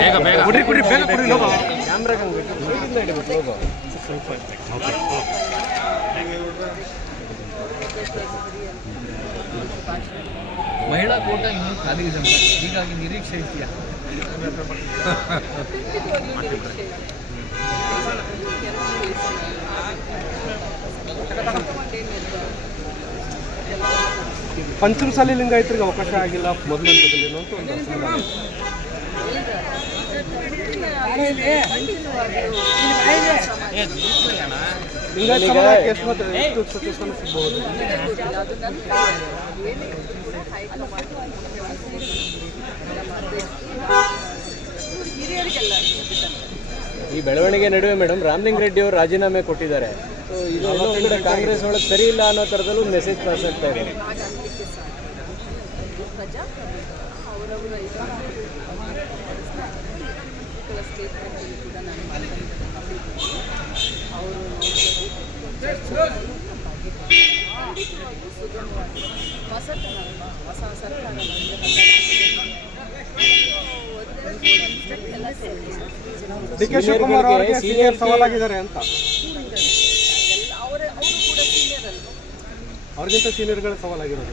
ಬೇಗ ಬೇಗ ಕೊಡ್ರಿ ಕೊಡ್ರಿ ಬೇಗ ಕೊಡ್ರಿ ಲೋಗೋ. ಕ್ಯಾಮ್ರಾಗೆ ಹಂಗೆ ಇಡಬೇಕು ಲೋಗೋ. ಮಹಿಳಾ ಕೋಟ ಇನ್ನೂ ಖಾಲಿ ಇದೆ ಮೇಡಮ್, ಹೀಗಾಗಿ ನಿರೀಕ್ಷೆ ಇದೆಯಾ? ಪಂಚಮಸಾಲಿ ಲಿಂಗಾಯತರಿಗೆ ಅವಕಾಶ ಆಗಿಲ್ಲ ಮೊದಲ ಹಂತದಲ್ಲಿ ಅಂತ ಒಂದು ಅಸಮಾಧಾನ. ಲಿಂಗಾಯತ ಸಮುದಾಯಕ್ಕೆ ಎಷ್ಟು ಸಚಿವ ಸ್ಥಾನ ಸಿಗಬಹುದು? ಈ ಬೆಳವಣಿಗೆ ನಡುವೆ ಮೇಡಮ್ ರಾಮಲಿಂಗ ರೆಡ್ಡಿ ಅವರು ರಾಜೀನಾಮೆ ಕೊಟ್ಟಿದ್ದಾರೆ. ಸೊ ಇದು ಎಲ್ಲೋ ಒಂದು ಕಡೆ ಕಾಂಗ್ರೆಸ್ ಒಳಗೆ ಸರಿ ಇಲ್ಲ ಅನ್ನೋ ಥರದಲ್ಲೂ ಮೆಸೇಜ್ ಪಾಸ್ ಆಗ್ತಾ ಇದೆ. ಡಿ ಕೆ ಶಿವಕುಮಾರ್ ಅವರಿಗೆ ಸೀನಿಯರ್ ಸವಾಲಾಗಿದ್ದಾರೆ ಅಂತ. ಅವ್ರಿಗಿಂತ ಸೀನಿಯರ್ಗಳ ಸವಾಲಾಗಿರೋದು.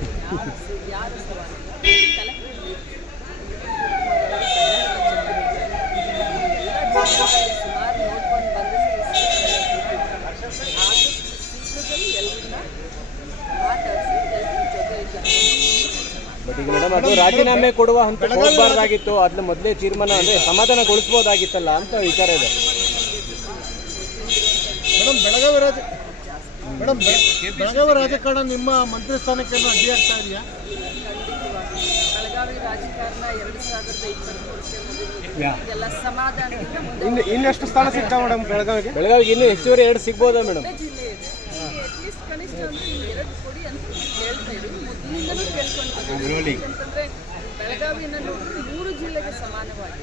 ಬಟ್ ಈಗ ಮೇಡಮ್ ಅದು ರಾಜೀನಾಮೆ ಕೊಡುವ ಹಂತಕ್ಕೆ ಹೋಗಬಾರ್ದಾಗಿತ್ತು, ಅದನ್ನ ಮೊದಲೇ ತೀರ್ಮಾನ ಅಂದರೆ ಸಮಾಧಾನಗೊಳಿಸ್ಬೋದಾಗಿತ್ತಲ್ಲ ಅಂತ ವಿಚಾರ ಇದೆ. ಬೆಳಗಾವಿ ರಾಜಕಾರಣ ನಿಮ್ಮ ಮಂತ್ರಿ ಸ್ಥಾನಕ್ಕೆ ಅಡ್ಡಿ ಆಗ್ತಾ ಇದೆಯಾ? ಬೆಳಗಾವಿ ರಾಜಕಾರಣ 2023 ಸಮಾಧಾನದಿಂದ ಇನ್ನೆಷ್ಟು ಸ್ಥಾನ ಸಿಗ್ತಾವೆ ಮೇಡಮ್ ಬೆಳಗಾವಿಗೆ? ಬೆಳಗಾವಿಗೆ ಇನ್ನೂ ಹೆಚ್ಚುವರಿ 2 ಸಿಗ್ಬೋದಾ ಮೇಡಮ್? ಜಿಲ್ಲೆ ಇದೆ, ಅಟ್ಲೀಸ್ಟ್ ಕನಿಷ್ಠ ಅಂದ್ರೆ 2 ಕೊಡಿ ಅಂತ ಹೇಳ್ತಾ ಇದ್ದೀವಿ. ಮೊದಲಿಂದಲೂ ಕೇಳ್ಕೊಂಡಿದ್ದೀವಿ. ಅಂತಂದ್ರೆ ಬೆಳಗಾವಿನ ನೋಡಿದ್ರೆ 3 ಜಿಲ್ಲೆಗೆ ಸಮಾನವಾಗಿ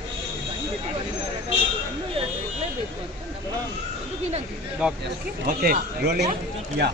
ಇನ್ನೂ 2 ಕೊಡಲೇಬೇಕು ಅಂತ ನಮ್ಮ ಒಂದು ವಿನಂತಿ. ಓಕೆ ರೋಲಿಂಗ್ ಯಾ